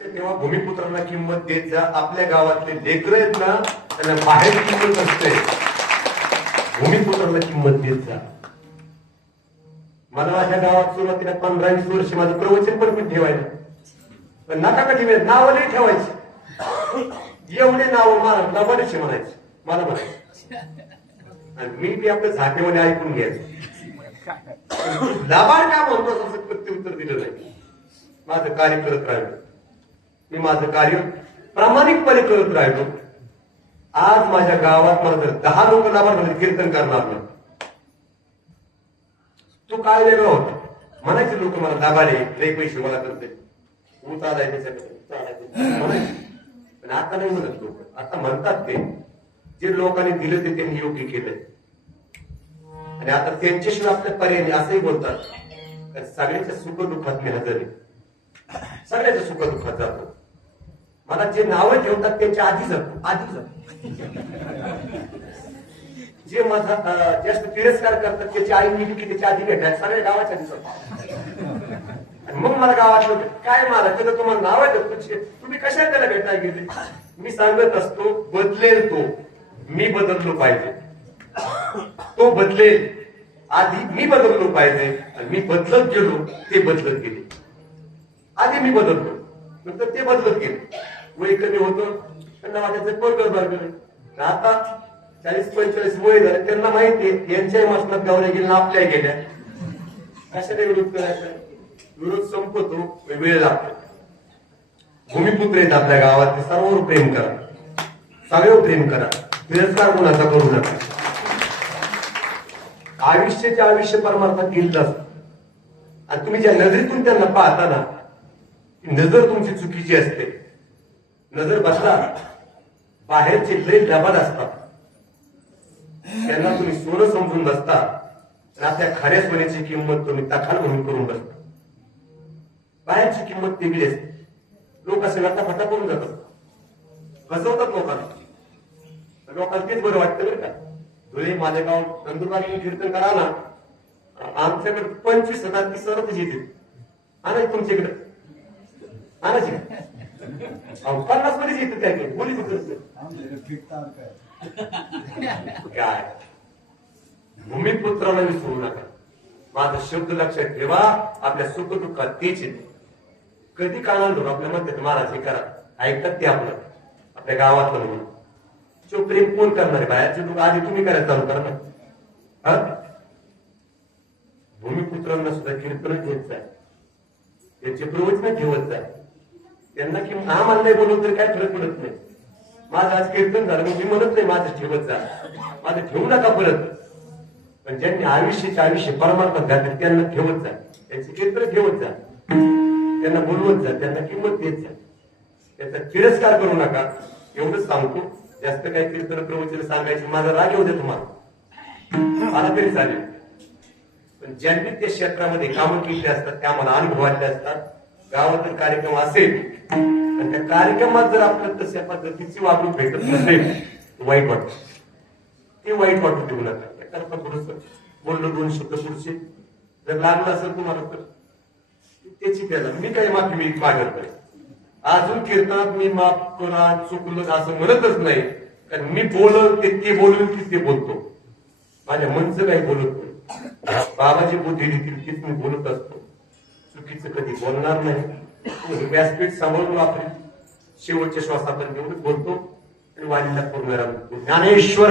तेव्हा भूमिपुत्रांना किंमत देत जा. आपल्या गावातले लेकर आहेत ना, त्यांना बाहेर किंमत असते. भूमिपुत्रांना किंमत देत जा. मला माझ्या गावात सुरुवातीला 15-20 वर्ष माझं प्रवचन पण मी ठेवायला, पण नका का ठेवायचं, नावं नाही ठेवायची. एवढे नाव मला लबाडीचे म्हणायचे, मला म्हणायचे, आणि मी बी आपल्या झाकेमध्ये ऐकून घ्यायचं. लाभाड का म्हणतो असं प्रत्युत्तर दिलं नाही. माझं कार्य करत राहिलो, मी माझं कार्य प्रामाणिकपणे करत राहिलो. आज माझ्या गावात मला जर 10 लोक लाभाड म्हणजे कीर्तन करणार नाही, तो काय वेगळा होता. म्हणायचे लोक मला दाबाडे लई पैसे मला करते, ऊस आलाय त्याच्याकडे म्हणायचे. पण आता नाही म्हणत लोक, आता म्हणतात ते जे लोकांनी दिलं ते त्यांनी योग्य केलंय. आणि आता त्यांच्याशिवाय आपल्या पर्याय असंही बोलतात, सगळ्याच्या सुख दुःखात मी हजर आहे, सगळ्याच्या सुख दुःखात जातो. मला जे नावं ठेवतात त्याच्या आधी जातो. जे माझा जास्त तिरस्कार करतात त्याची आई मी की त्याच्या आधी भेटायला सगळ्या गावाच्या आधी जातो. आणि मग मला गावात काय मला त्याचं तुम्हाला नाव आहे, तुम्ही कशा त्याला भेटायला गेले. मी सांगत असतो, बदलेल तो, मी बदललो पाहिजे. तो बदलेल, आधी मी बदललो पाहिजे. आणि मी बदलत गेलो, ते बदलत गेले. आधी मी बदललो, नंतर ते बदलत गेले. वय कमी होतं, त्यांना वाटायचं पळकर लागलं. आता 40-45 वय झाले, त्यांना माहिती यांच्याही मसनात गावल्या गेल्या, आपल्या गेल्या. कशाला विरोध करायचा, विरोध संपतो, वेळ लागतो. भूमिपुत्र आहेत आपल्या गावात, सर्वांवर प्रेम करा, सगळ्यावर प्रेम करा, तिरस्कार कोणाचा करू नका. आयुष्याचे आयुष्य परमार्थात गेलेलं असतं. आणि तुम्ही ज्या नजरेतून त्यांना पाहता ना, नजर तुमची चुकीची असते. नजर बसला, बाहेरचे लय लबाड असतात, त्यांना तुम्ही सोनं समजून बसता. त्या खऱ्या सोन्याची किंमत तुम्ही तखाल म्हणून करून बसता. बाहेरची किंमत वेगळी असते. लोक असे लटाफटा करून जातात, फसवतात लोकांना. लोकांना तेच बरं वाटतं बरं का. धुळे, मालेगाव, नंदुरबार कीर्तन करा ना, आमच्याकडे 25,000 ती सरतच येते. आणायची तुमच्याकडे, आणायची 50 मध्येच येते. त्या बोली काय भूमिपुत्राला विसरू नका. माझा शब्द लक्षात ठेवा, आपल्या सुखदुःखात तेच येते. कधी कानाला आपल्या म्हणतात महाराज हे करा, ऐकतात ते आपलं आपल्या गावातलं म्हणून. जो प्रेम कोण करणार आहे, बाहेरचे लोक आधी तुम्ही करायला चालू करा ना. भूमिपुत्रांना सुद्धा कीर्तन घेत जाय, त्यांचे प्रवचन ठेवत जाय. त्यांना की आम्हाला नाही बोलवत तरी काय फरक पडत नाही. माझं आज कीर्तन झालं, मी म्हणत नाही माझं ठेवत जा, माझं ठेवू नका परत. पण ज्यांनी आयुष्याचे आयुष्य परमार्थात घातले त्यांना ठेवत जा, त्यांचे कीर्तन ठेवत जा, त्यांना बोलवत जा, त्यांना किंमत देत जा, त्याचा तिरस्कार करू नका. एवढंच सांगतो. जास्त काही कीर्तन प्रवचन सांगायची माझा राग येऊ दे तुम्हाला, मला तरी चालेल. पण ज्यांनी त्या क्षेत्रामध्ये कामं केली असतात, त्या मला अनुभवातले असतात. गावातील कार्यक्रम असेल आणि त्या कार्यक्रमात जर आपल्याला तशा पद्धतीची वागणूक भेटत नसेल, वाईट वाटत. ते वाईट वाटू देऊ नका. त्याकरता थोडस बोललो 2 शब्द पुढचे जर लागलं असेल तुम्हाला तर त्याची त्याला मी काही माफी मी मागत नाही. अजून कीर्तनात मी माफ करा, चुकलं असं म्हणतच नाही. कारण मी बोलल ते बोलून ते बोलतो, माझ्या मनचं काही बोलत नाही. बाबाची बुद्धी देतील तीच मी बोलत असतो, चुकीचं कधी बोलणार नाही. व्यासपीठ सांभाळून आपली शेवटच्या श्वासापर्यंत एवढं बोलतो आणि वाणीला पूर्ण ज्ञानेश्वर